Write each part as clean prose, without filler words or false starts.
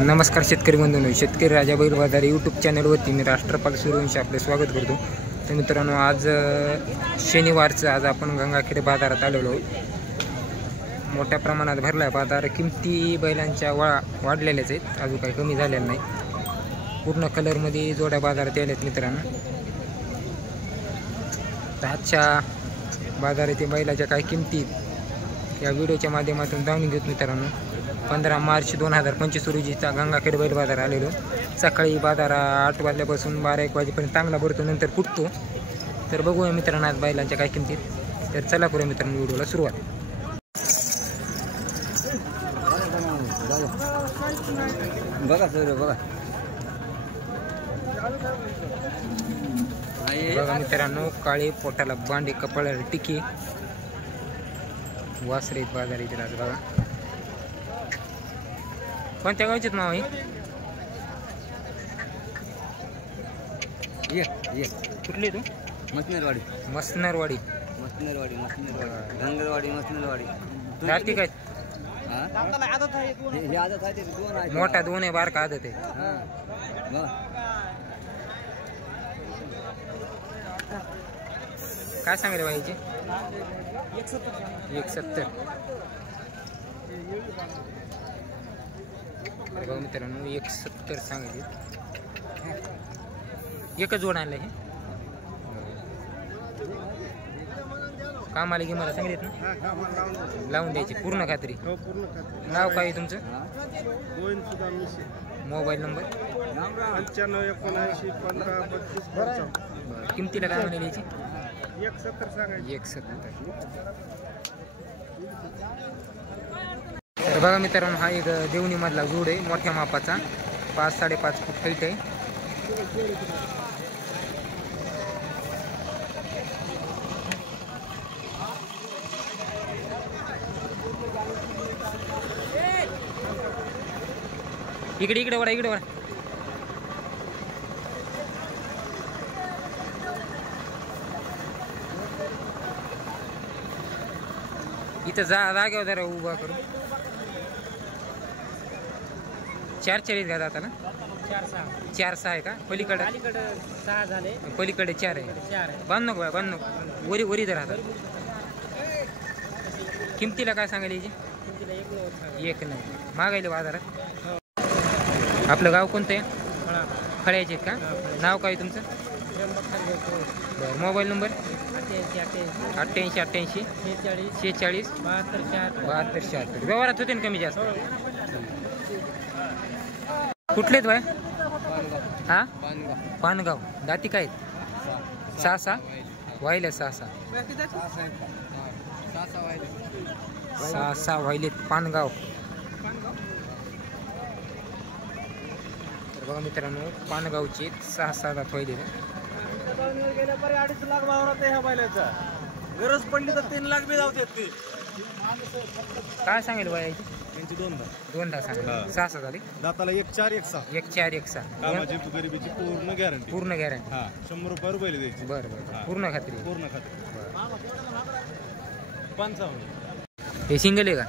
नमस्कार शेतकरी बंधूंनो, शेतकरी राजा बैल बाजार यूट्यूब चॅनलवरती मी राष्ट्रपाल सूर्यवंशी आपले स्वागत करतो. तर मित्रांनो, आज शनिवारचं आज आपण गंगाखेड बाजारात आलेलो आहोत. मोठ्या प्रमाणात भरला आहे बाजार. किमती बैलांच्या वाढलेल्याच आहेत, अजून काही कमी झालेलं नाही. पूर्ण कलरमध्ये जोड्या बाजारात आल्यात मित्रांनो. तर आजच्या बाजारातील बैलाच्या काही किमती या व्हिडिओच्या माध्यमातून जाणून घेत मित्रांनो. 15 मार्च 2025 रोजीचा गंगाखेड बैल बाजार आलेलो. सकाळी बाजार 8 वाजल्यापासून 12-1 वाजेपर्यंत चांगला भरतो, नंतर फुटतो. तर बघूया मित्रांनो आज बैलांच्या काय किमतीत. तर चला करूया मित्रांनो व्हिडिओला सुरुवात. बघा सर बघा बघा मित्रांनो, काळे पोटाला बांडे, कपाळाला टिके, वासरे बाजार इथे आज बघा. कोणत्या गावचेत मावा? ये कुठली तू? मसनरवाडी मसनरवाडी. गंगरवाडी जाती काय? हे आदत आहे ते दोन आहे. मोठा दोन आहे, बारका आदत आहे. काय सांगले बाईचे? 170. बघा मित्रांनो, 170 सांगितले. एकच जोड आणलं हे. कामाला की मला सांगितलं ना, लावून द्यायची पूर्ण खात्री. नाव काय आहे तुमचं? Mobile number? 95791532. किमतीला काय म्हणे द्यायची? 170. तर बघा मित्रांनो, हा एक देवणी मधला जोड आहे, मोठ्या मापाचा. 5-5.5 फूट हाईट आहे. इकडे वडा. इथं जागेवर जरा उभा करू. 4 आहेत का आता ना? 4-6 आहे का? पलीकडे 6 झाले, पलीकडे 4 आहे. बांध नको वरी जर राहतात. किमतीला काय सांगायला याची? 1.9 मागायला बाजारात. आपलं गाव कोणतं आहे? खळ्याचे आहेत का? नाव काय तुमचं? बरं. Mobile number? 88 46 72 76. व्यवहारात होते ना कमी जास्त? कुठलेत बाय? हा, पानगाव. दाती काय आहेत? 6 व्हायला 6 व्हायलेत पानगाव. तर बघा मित्रांनो, पानगावचे 6 दात व्हायले. गेल्या बरे 2.5 लाख भावात ह्या बैलाचा. गरज पडली तर 3 लाख बी जाऊतात ती. काय सांगेल बायाची? त्यांची 2 दात सांगेल. 6 झाले दाताला 1-4 1-6. 1-4 कामाची गरिबीची पूर्ण गॅरंटी. 100 रुपये रुपये द्यायची. बरं. पूर्ण खात्री. 55. हे सिंगल आहे का?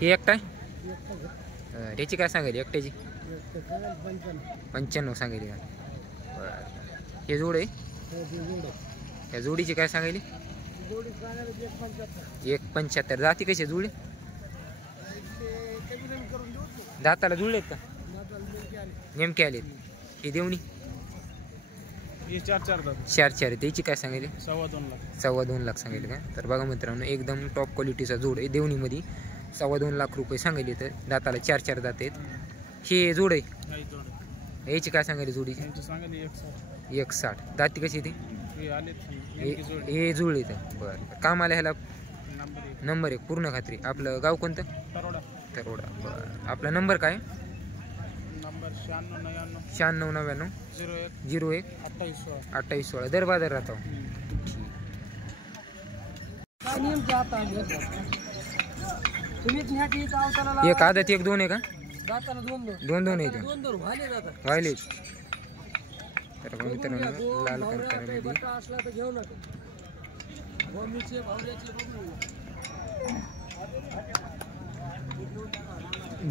हे एकटा आहे? त्याची काय सांगेल एकट्याची? 95 सांगेल का? बरं. हे जोड आहे? या जोडीची काय सांगायली? 1.75. जाती कशी जोडी? दाताला जुळलेत का? नेमके आलेत. हे देवणी 4 त्याची काय सांगायली? 2.25 लाख सांगायले का? तर बघा मित्रांनो, एकदम टॉप क्वालिटीचा जोड आहे. देवणीमध्ये 2.25 लाख रुपये सांगायले. तर दाताला 4 दात आहेत. हे जोड आहे? याची काय सांगायली जोडीची? 1.60. दाती कशी ती? हे जुळले तर. बरं. काम आलं ह्याला? नंबर 1 पूर्ण खात्री. आपलं गाव कोणतं? तरोडा. बरं. आपला नंबर काय? 9699 01 28 16. दर बाजार राहतो. एक आदत 1-2 आहे का? 2 आहे ते व्हायले. तर मित्रांनो, लाल कलरमध्ये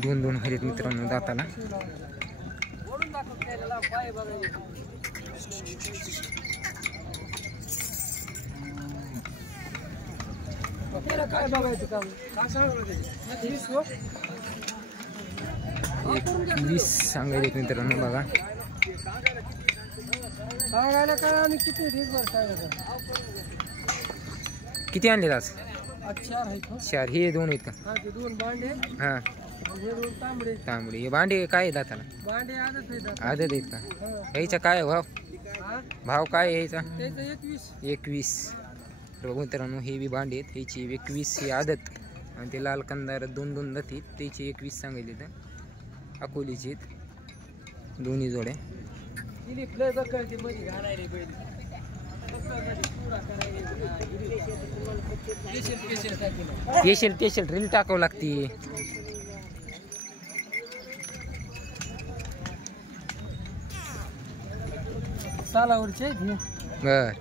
दोन आहेत मित्रांनो दाताला. काय बघायचं काम 20 सांगायचे मित्रांनो बघा. सांगायला काय आणि किती दिवस भर सांगायचं. किती आणले आज? 4 आहेत. 4. हे 2 आहेत का? हा ते 2 बांडे हा हे 2 तांबडे. तांबडी. हे भांडे काय आहे दाताला? बांडे आदत आहेत. आदत आहेत का? हा. याचा काय भाव? हा भाव काय आहे याचा? त्याचं 21. 21. तर मित्रांनो हे बी भांडे आहेत. ह्याची 21 ही आदत आणि ते लाल कंदार 2 दाती त्याची 21 सांगितले. तर अकोलीची आहेत दोन्ही जोड्या. तिने फ्लेवर करते मध्ये घालायला बैल. स्पेशल रील टाकावं लागते. सालावरचे बर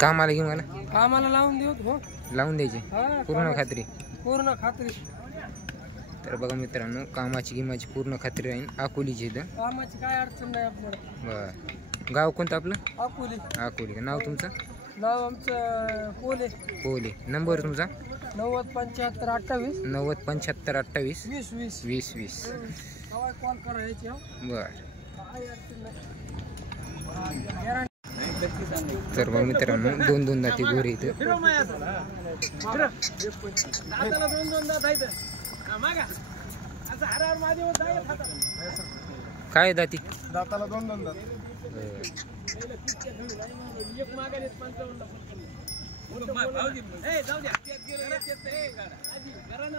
कामाला घेऊन मला आम्हाला लावून देऊ हो. लावून द्यायचे हा पूर्ण खात्री. पूर्ण खात्री. तर बघा मित्रांनो कामाची गिमाची पूर्ण खात्री राहील. अकोलीची इथं. कामाची काय अडचण नाही आपल्याला. बर गाव कोणतं आपलं? अकोली. अकोली का? नाव तुमचं? नाव आमचं कोले. कोले. नंबर तुमचा? 90 75 28 90 75 28 20 20. 20. कॉल करायची हो. बर. काय अडचण नाही. तर बघा मित्रांनो 2 दाती गोरे इथं. दाताला 2 दात आहेत. मागा असं हरार माझे काय दाती? दाताला 2 दात. एक मागायला 55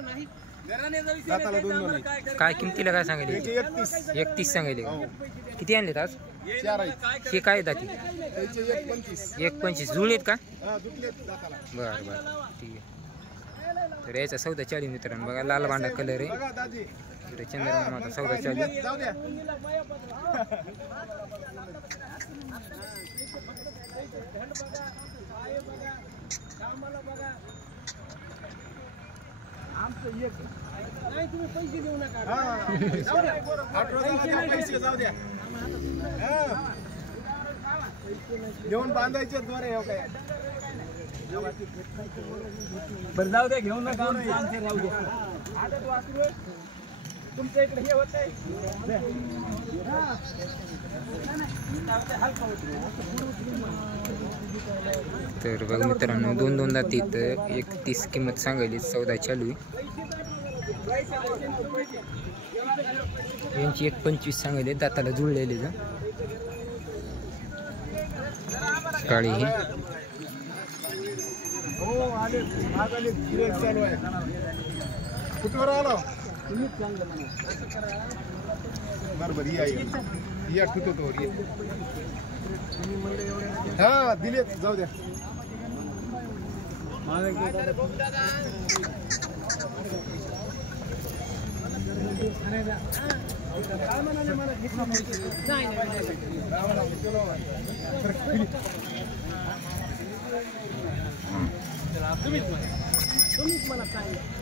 नाही. दाताला 2 दात. काय किमतीला काय सांगायले? 31 सांगायले. किती आणलेत आज? 4 आहेत. हे काय दाती? त्याचे 1.25. 1.25 जुळलेत का? हा दुखलेत दाताला. बर ठीक आहे. तर याचा 1440 मित्रांनो बघा. लाल भांडा कलर आहे. बघा दाजी इकडे चंद्रमामाचा 1440. जाऊ द्या. नाही तुम्ही पैसे देऊ नका. हा. पैसे जाऊ द्या. हा. घेऊन बांधायचे द्वारे हो काय. बरं जाऊ द्या घेऊन नका. राहू द्या. तुमच्या इकडे हे होत तर बघा मित्रांनो 2 दातीत 31 किंमत सांगायली. 14 चालू आहे. यांची 1.25 सांगायले. दाताला जुळलेले काळी ही. हो आले आले गिऱ्हाईक चालू आहे. कुठवर आलो? बरोबर या ठुतो हा दिलेत जाऊ द्या.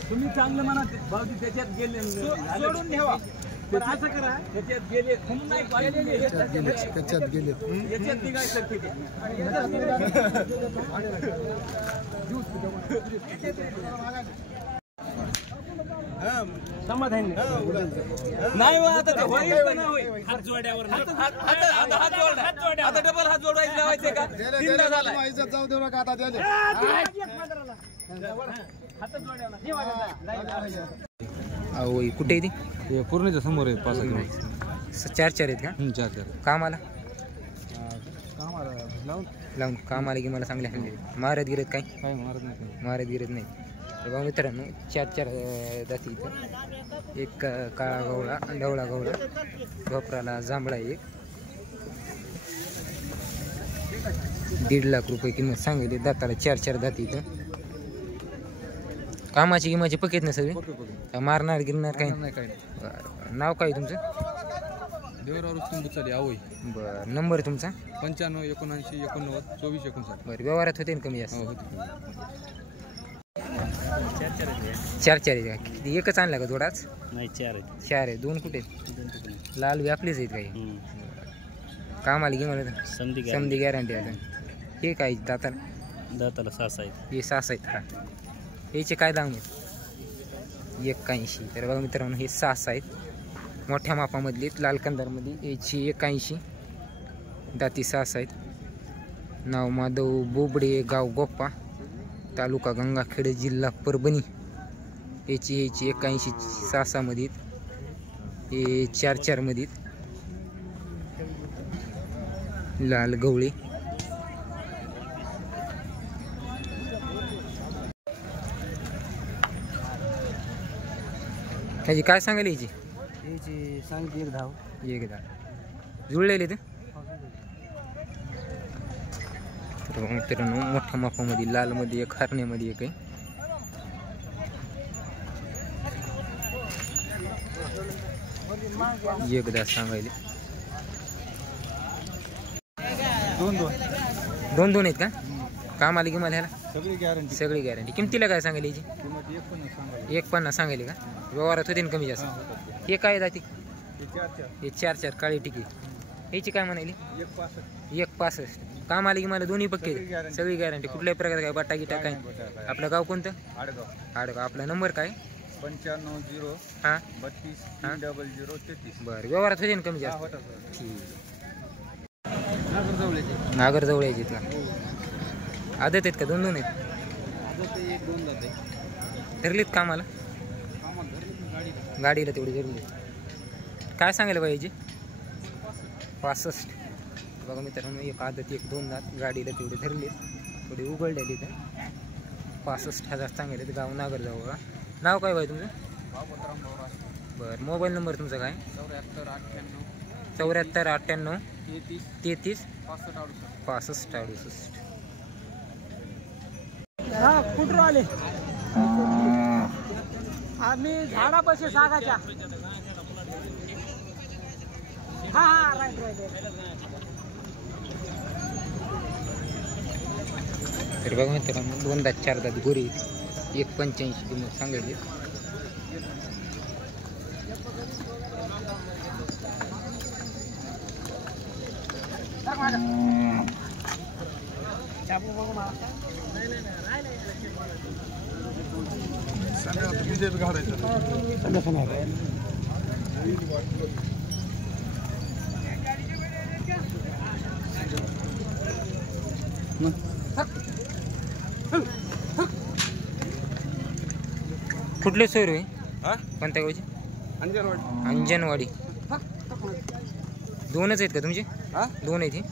तुम्ही चांगलं म्हणा भाऊजी त्याच्यात गेले सोडून ठेवा. असं करा त्याच्यात गेले नाही त्याच्यात गेलेत. याच्यात निघायचं ठीक आहे. समाधान नाही आता ते होईल का नाही होईल. हात जोड्यावर आता डबल हात जोडायचे लावायचे का? 3दा झाला. जाऊ देऊ नका आता द्याले. अहो कुठे आहे ती? पूर्णच्या समोर आहे. 5 4 आहेत का? 4 कामाला लावून लावून कामाला की मला चांगले हल्ले. मारत गिरत काय? काय मारत नाही. मारत गिरत नाही. तर बघा मित्रांनो 4 दाती इथं. एक काळा गवळा ढवळा गवळा. भोपराला जांभळा एक. 1.5 लाख रुपये किंमत सांगितली. दाताला 4 दाती इथं. कामाची गिमाची पकेत ना सगळे? मारणार गिरणार काय? बरं. नाव काय तुमचं? देवराव रुस्तम बुचाली आवई. बरं. नंबर तुमचा? 95 79 89 24 59. बरं. व्यवहारात होते ना कमी जास्त? हो होते. चार आहे का? किती एकच आणला का जोडाच? नाही 4 आहेत. 4 आहे. 2 कुठे आहेत? लाल व्यापलीच आहेत काही कामाला घे मला समधी गॅरंटी आहे. हे काय दाताला 6 आहेत. हे 6 आहेत का? याचे काय दाम आहेत? 81. तर बघा मित्रांनो हे 6 आहेत मोठ्या मापामधले लाल कंदारमध्ये. याची 81 दाती 6 आहेत. नाव माधव बोबडे, गाव गोप्पा, तालुका गंगाखेड, जिल्हा परभणी. याची 81 6 मध्ये. हे 4 मध्ये लाल गवळे. ह्याची काय सांगायला याची? सांगते 1 धाव 1 10 जुळलेले ते. तर मित्रांनो मोठ्या मापामध्ये लालमध्ये एक, हरण्यामध्ये एक आहे. एकदा सांगायले 2 आहेत का? कामाला की मला ह्याला सगळी गॅरंटी. किमतीला काय सांगायला याची? 1.50 सांगायले का? व्यवहारात होते ना कमी जास्त? हे काय जाते? हे 4 काळी टिकी. याची काय म्हणाली? 1.65. काम आले की मला दोन्ही पक्के सगळी गॅरंटी. कुठल्याही प्रकार काय बट्टा गिटा काय? आपलं गाव कोणतं? आडगाव. आपला नंबर काय? 95 हां 32 0033. बरं व्यवहारात होते ना कमी जास्त? ठीक. नागरजवळ यायचे का? आदत आहेत का? 2 आहेत? धरलीत कामाला? गाडीला तेवढी धरली. काय सांगायला पाहिजे? 65. बघा मित्रांनो एक आदत 1-2 दात गाडीला तेवढे धरले, थोडी उघडलेली. तर 65,000 सांगायले. गाव नागरजवळ. नाव काय बाई तुमचं? बरं मोबाईल नंबर तुमचा काय? 74 98 33 65 68. हा कुठून आले? आम्ही झाडापाशी सागाच्या. हा राईट. तर बघा मित्रांनो 2 दात 4 दात गोरी 1.85 किंमत सांगायची. कुठले सोयर आहे? कोणत्या गावची? अंजनवाडी. 2च आहेत का तुमचे? 2 आहेत.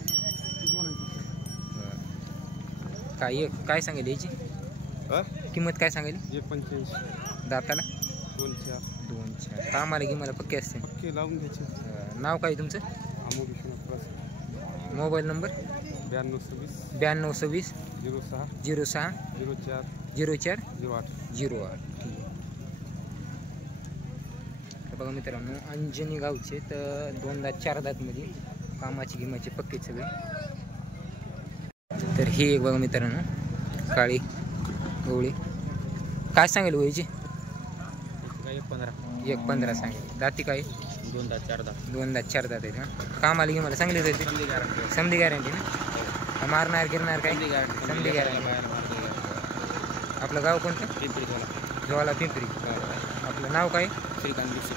काय काय सांगेल याची किंमत? काय सांगेल? 1.85. दाताला 2-4 कामाला की मला पक्के असते. पक्के लावून घ्यायचे. नाव काय तुमचं? Mobile number? 92 26 06 04 08. तर बघा मित्रांनो अंजनी गावचे. तर 2 दात 4 दातमध्ये कामाची गिमाचे पक्के सगळे. तर हे एक बघा मित्रांनो काळी गवळी. काय सांगेल वयाची? 1.15 सांगेल. दाती काय? 2 दात 4 दात. 2 दात 4 दात आहेत का? काम आली की मला चांगली जाते. समधी गॅरंटी ना? मारणार गिरणार काय? समधी गॅरंटी. आपलं गाव कोणतं? पिंपरी ज्वाला पिंपरी. आपलं नाव काय? श्रीकांत दिसे.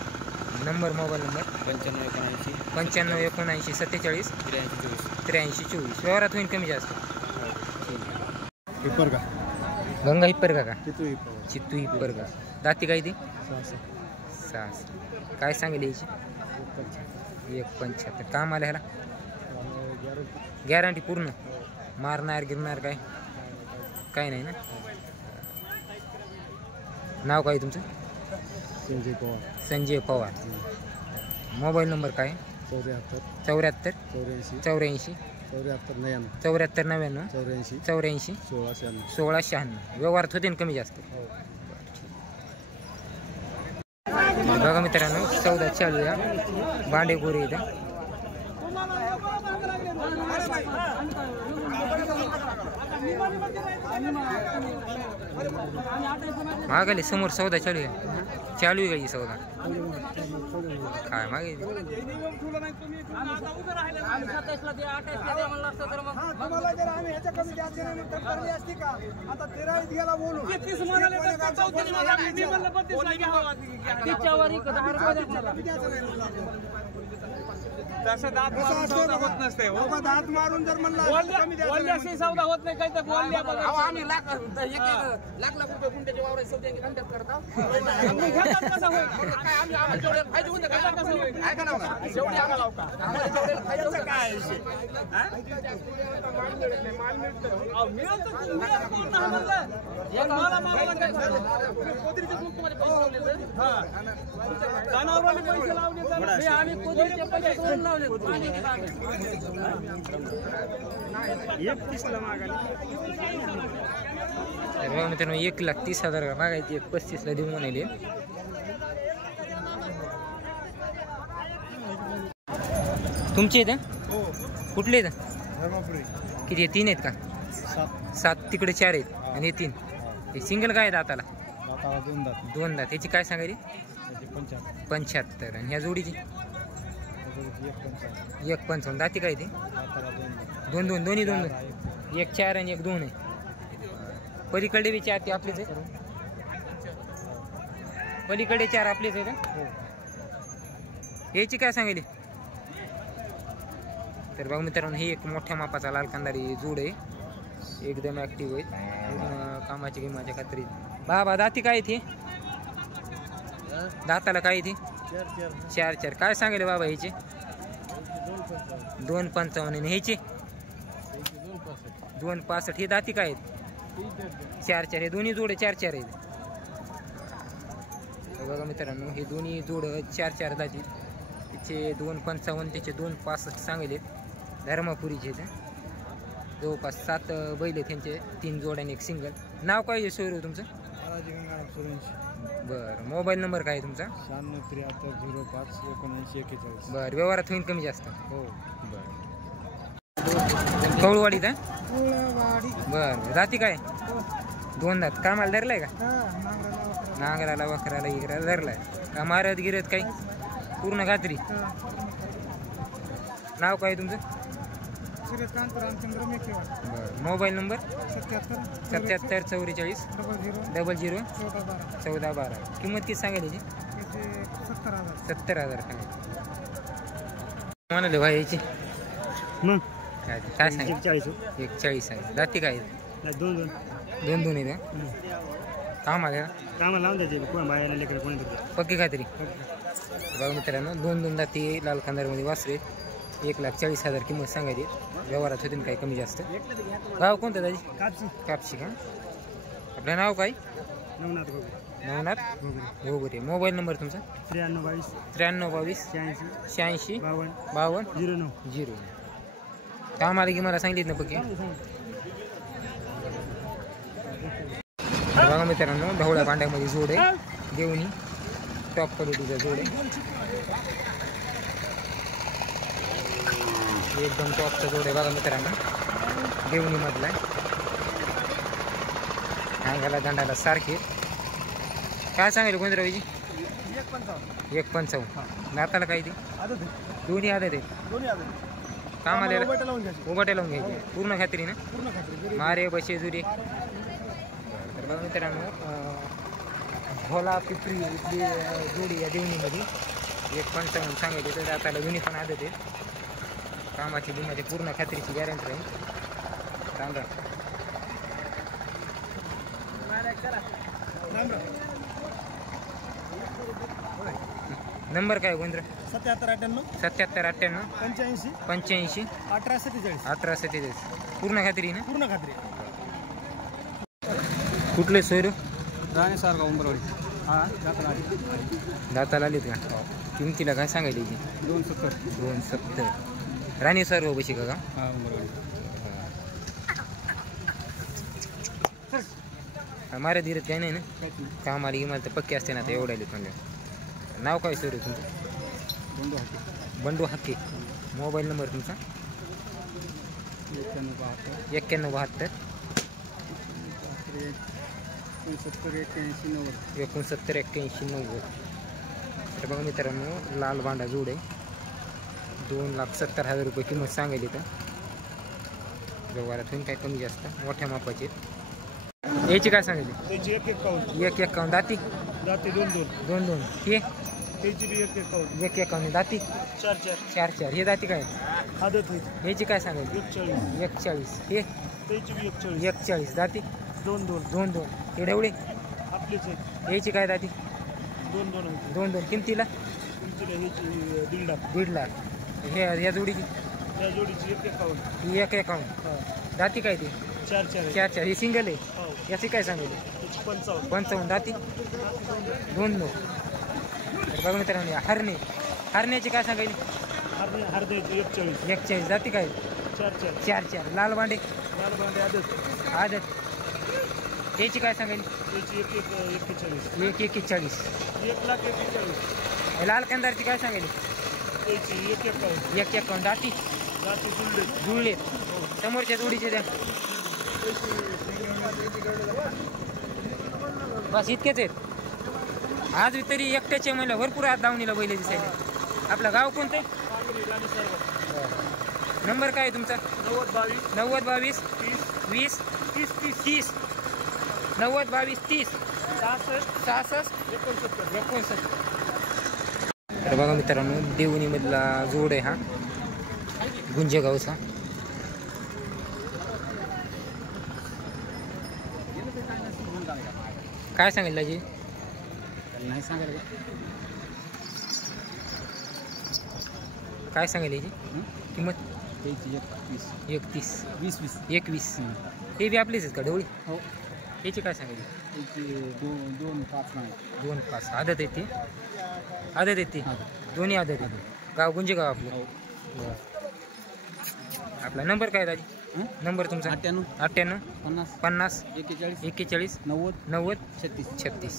Number mobile number? 95 79 47 83 24. व्यवहारात होईल कमी जास्त? हिप्पर का? गंगा हिप्पर का? चित्तू हिप्पर का? दाती काय ती? 6. काय सांगेल याची? 1.75. काम आलं ह्याला? गॅरंटी पूर्ण? मारणार गिरणार काय? काय नाही ना? नाव काय तुमचं? संजय पवार. मोबाईल नंबर काय? 74 84 74 99 84 16 96. व्यवहारात होते ना कमी जास्त? बघा मित्रांनो 14 चालू या बांडेगोरी इथं. मागायले समोर सौदा चालू आहे का ही सौदा काय मागे तसं दात मारून सौदा होत नसते दात मारून जर म्हणला सौदा होत नाही काही तर आम्ही लाख रुपये गुंठ्याचे वावर सौदे घंट्यात करता पैसे लावले आम्ही मित्रांनो 1,30,000 का मागायची 35ला देऊन म्हणाले. तुमचे इथं कुठले इथं किती 3 आहेत का 7 तिकडे 4 आहेत आणि 3 हे सिंगल काय दाताला 2 दात याची काय सांगायची 75 आणि ह्या जोडीची 1,55 दाती काय ते 2 दोन्ही 2 1 4 आणि 1 2 आहे. पलीकडे बी 4 ते आपलेच आहे पलीकडे 4 आपलेच आहे का याची काय सांगितली. तर बघा मित्रांनो ही एक मोठ्या मापाचा लाल कंदारी जोड आहे एकदम ऍक्टिव्ह आहे पूर्ण कामाची गिमाच्या खात्रीत. बाबा दाती काय ती दाताला काय ती 4 काय सांगेल बाबा ह्याचे 2,55 आणि ह्याचे 2,65 हे दाती काय आहेत 4 हे दोन्ही जोड 4 आहेत. बघा मित्रांनो हे दोन्ही जोड 4 दाती त्याचे 2,55 त्याचे 2,65 सांगेल धर्मापुरीचे जवळपास 7 बैल आहेत त्यांचे 3 जोड आणि 1 सिंगल. नाव काय आहे सोयरू तुमचं बरं मोबाईल नंबर काय आहे तुमचा 9673057941. बरं व्यवहारात होईल कमी जास्त हो बरं कवळवाडीत बरं जाती काय 2 दात कामाला धरलाय का नांगराला वखराला इकराला धरलाय का मारत गिरत काही पूर्ण खात्री. नाव काय तुमचं बरं मोबाईल नंबर 77 44 00 14 12. किंमत किती सांगायला याची 70,000 सांगायची म्हणाले भाई याची मग काय सांगितलं 1,40 आहे. दाती काय 2 आहे कामाला लावून द्यायचे कोण बाहेर लेकर कोणी पक्की खात्री. बघा मित्रांनो 2 दाती लाल खांदारमध्ये वासरे 1,40,000 किंमत सांगायची. व्यवहारात होतील काही कमी जास्त. गाव कोणतं दादी कापशी का आपलं नाव काय नवनाथ घोगरे. मोबाईल नंबर तुमचा 9322 86 52 0. कामाला की मला सांगितलीत ना पक्की. बघा मित्रांनो ढवळ्या पांड्यामध्ये जोड आहे देवणी टॉप क्वालिटीचा जोड आहे एकदम टॉपचा जोड आहे. बघा मित्रांनो देवणी मधला अंगाला दंडाला सारखे. काय सांगायला गोंधरावजी 1,55 दाताला काय ते दोन्ही आदत आहेत कामाला उभाट्या लावून घ्यायचे पूर्ण खात्री ना मारे बसे जुरे. तर बघा मित्रांनो भोला पिपरी इथली जोडी या देवणीमध्ये 1,55 सांगायचे तर दाताला दोन्ही पण आदत आहेत कामाची बिमाची पूर्ण खात्रीची गॅरंटी राहील. सांगा नंबर काय गोंधळ 7798 85 1847 पूर्ण खात्री ना पूर्ण खात्री. कुठले सोयरू राणे सारखा उंबरवाडी दाताला आलीत का किमतीला काय सांगायची 270 राणी सर्व बशी का हा उंबरवाडी मारे धीरत काय नाही ना काम आली गिमाल तर पक्के असते ना आता एवढ्या आलीत म्हणजे. नाव काय सोयरू तुमचं बंडू हक्के. मोबाईल नंबर तुमचा 9172 69 81 90. तर बघा मित्रांनो लाल बांडा जोड आहे. 2,70,000 रुपये किंमत सांगायली. तर व्यवहारात होईल काय कमी जास्त मोठ्या मापाचे. याची काय सांगितली? त्याची 1,51. 1,51 दाती. दाते 2-2. 2-2 हे त्याची बी 1,51. 1,51 दाती. 4-4. 4-4 हे दाती काय? आदत होईल. याची काय सांगायची? 41. 41 हे त्याची बी 41. 41 दाती. 2-2. 2-2 हे ढवळे. आपलीच आहे. याची काय दाती? 2-2 होती. 2-2 किमतीला तुमची ह्याची 1.5 लाख. 1.5 लाख. हे या जोडीची त्या जोडीची 1,51. ही 1,51 हा. दाती काय ते? 4-4 आहे. 4-4 ही सिंगल आहे. हो. याची काय सांगायची? त्याची 55. 55 दाती. 2-2. तर बघा मित्रांनो हरण्याची काय सांगायची? हरद्याची 41. 41 जाती काय? 4-4. 4-4 लाल बांडे. लाल बांडे आदत. आदत. त्याची काय सांगायची? त्याची 1,41. 1,41. 1,41,000. लाल कंदारची काय सांगायची? त्याची 1,51. 1,51 दाती. दाते जुळले. जुळले. समोरच्या जोडीचे द्या. बस इतकेच आहेत. आज तरी एकट्याचे महिला भरपूर आज दावणीला बैल दिसायला. आपलं गाव कोणतं आहे? नंबर काय आहे तुमचा? 90 22 20 30 90 22 30 66 69. तर बघा मित्रांनो देवणीमधला जोड आहे हा गुंजेगावचा. काय सांगितलं जी? नाही सांगायला. काय सांगितलं जी किंमत? त्याची 31 20. 21. हे बी आपलीच आहेत का ढवळी? हो. याची काय सांगायची? त्याची 2-5 नाही. 2-5 आदत येते. आदत येते दोन्ही आदत येते. गाव गुंजेगाव आपलं. हो. बरं. आपला नंबर काय दादी? नंबर तुमचा? 98 98 50 50 41 41 90 90 36. 36.